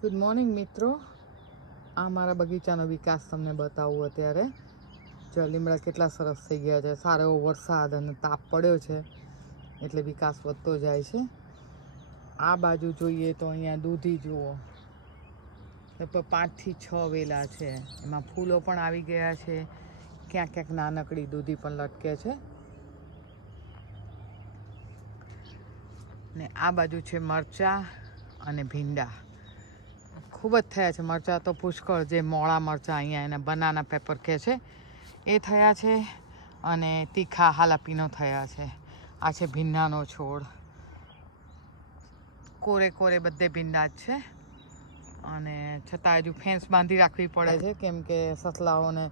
Good morning મિત્રો. આ મારા બગીચાનો વિકાસ તમને બતાવું. અત્યારે જો લીમડા કેટલા સરસ થઈ ગયા છે. સારો એવો વરસાદ અને તાપ પડ્યો છે એટલે વિકાસ વધતો જાય છે. આ બાજુ જોઈએ તો અહીંયા દૂધી જુઓ, લગભગ 5 થી 6 વેલા છે. એમાં ફૂલો પણ આવી ગયા છે. ક્યાંક ક્યાંક નાનકડી દૂધી પણ લટકે છે. ને આ બાજુ છે મરચાં અને ભીંડા. ખૂબ જ થયા છે મરચાં તો પુષ્કળ. જે મોળા મરચાં અહીંયા એને બનાના પેપર કહે છે એ થયા છે, અને તીખા હાલાપીનો થયા છે. આ છે ભીંડાનો છોડ. કોરે કોરે બધે ભીંડા જ છે, અને છતાં હજુ ફેન્સ બાંધી રાખવી પડે છે કેમ કે સસલાઓને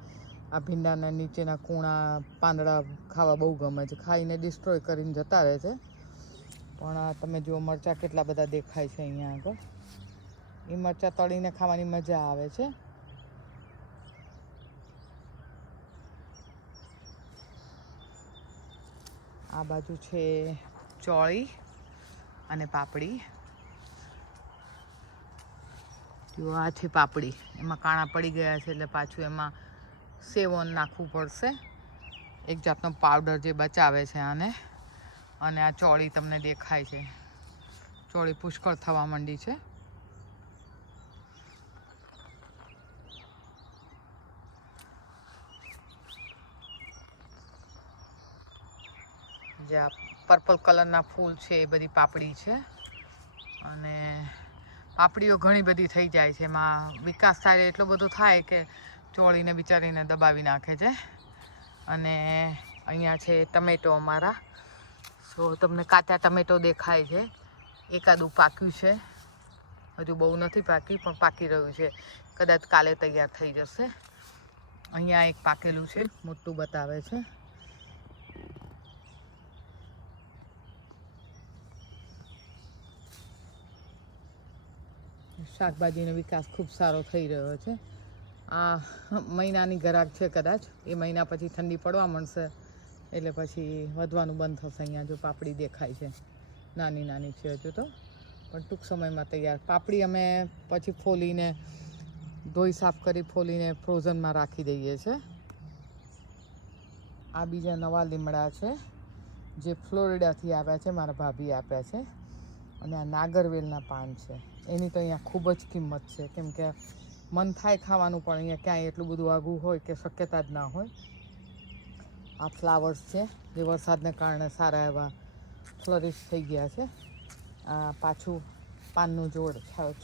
આ ભીંડાના નીચેના કૂણા પાંદડા ખાવા બહુ ગમે છે. ખાઈને ડિસ્ટ્રોય કરીને જતા રહે છે. પણ આ તમે જુઓ મરચાં કેટલા બધા દેખાય છે અહીંયા આગળ. એ મરચાં તળીને ખાવાની મજા આવે છે. આ બાજુ છે ચોળી અને પાપડી. જો આ છે પાપડી, એમાં કાણા પડી ગયા છે એટલે પાછું એમાં સેવન નાખવું પડશે. એક જાતનો પાવડર જે બચાવે છે આને. અને આ ચોળી તમને દેખાય છે. ચોળી પુષ્કળ થવા માંડી છે. જે આ પર્પલ કલરના ફૂલ છે એ બધી પાપડી છે. અને પાપડીઓ ઘણી બધી થઈ જાય છે. એમાં વિકાસ થાય એટલો બધો થાય કે ચોળીને બિચારીને દબાવી નાખે છે. અને અહીંયા છે ટમેટો અમારા. સો તમને કાચા ટમેટો દેખાય છે. એકાદું પાક્યું છે, હજુ બહુ નથી પાક્યું પણ પાકી રહ્યું છે. કદાચ કાલે તૈયાર થઈ જશે. અહીંયા એક પાકેલું છે, મોટું બતાવે છે. શાકભાજીનો વિકાસ ખૂબ સારો થઈ રહ્યો છે. આ મહિનાની ગરાક છે. કદાચ એ મહિના પછી ઠંડી પડવા માંડશે એટલે પછી વધવાનું બંધ થશે. અહીંયા જો પાપડી દેખાય છે, નાની નાની છે હજુ તો, પણ ટૂંક સમયમાં તૈયાર. પાપડી અમે પછી ફોલીને ધોઈ સાફ કરી ફોલીને ફ્રોઝનમાં રાખી દઈએ છીએ. આ બીજા નવા લીમડા છે જે ફ્લોરિડાથી આવ્યા છે, મારા ભાભી આપ્યા છે. અને આ નાગરવેલના પાન છે. એની તો અહીંયા ખૂબ જ કિંમત છે કેમ કે મન થાય ખાવાનું, પણ અહીંયા ક્યાંય એટલું બધું આઘું હોય કે શક્યતા જ ના હોય. આ ફ્લાવર્સ છે જે વરસાદને કારણે સારા એવા ફ્લરિશ થઈ ગયા છે. આ પાછું પાનનું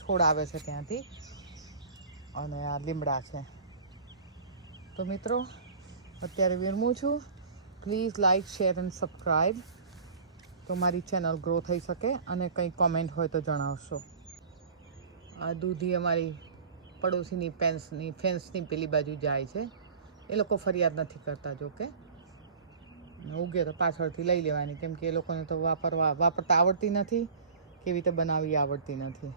છોડ આવે છે ત્યાંથી. અને આ લીમડા છે. તો મિત્રો અત્યારે વિરમું છું. Please like, share and subscribe, તો મારી ચેનલ ગ્રો થઈ શકે. અને કંઈ કોમેન્ટ હોય તો જણાવશો. આ દૂધી અમારી પડોશીની ફેન્સની પેલી બાજુ જાય છે. એ લોકો ફરિયાદ નથી કરતા, જોકે ઉગે તો પાછળથી લઈ લેવાની કેમ કે એ લોકોને તો વાપરતા આવડતી નથી, કેવી રીતે બનાવવી આવડતી નથી.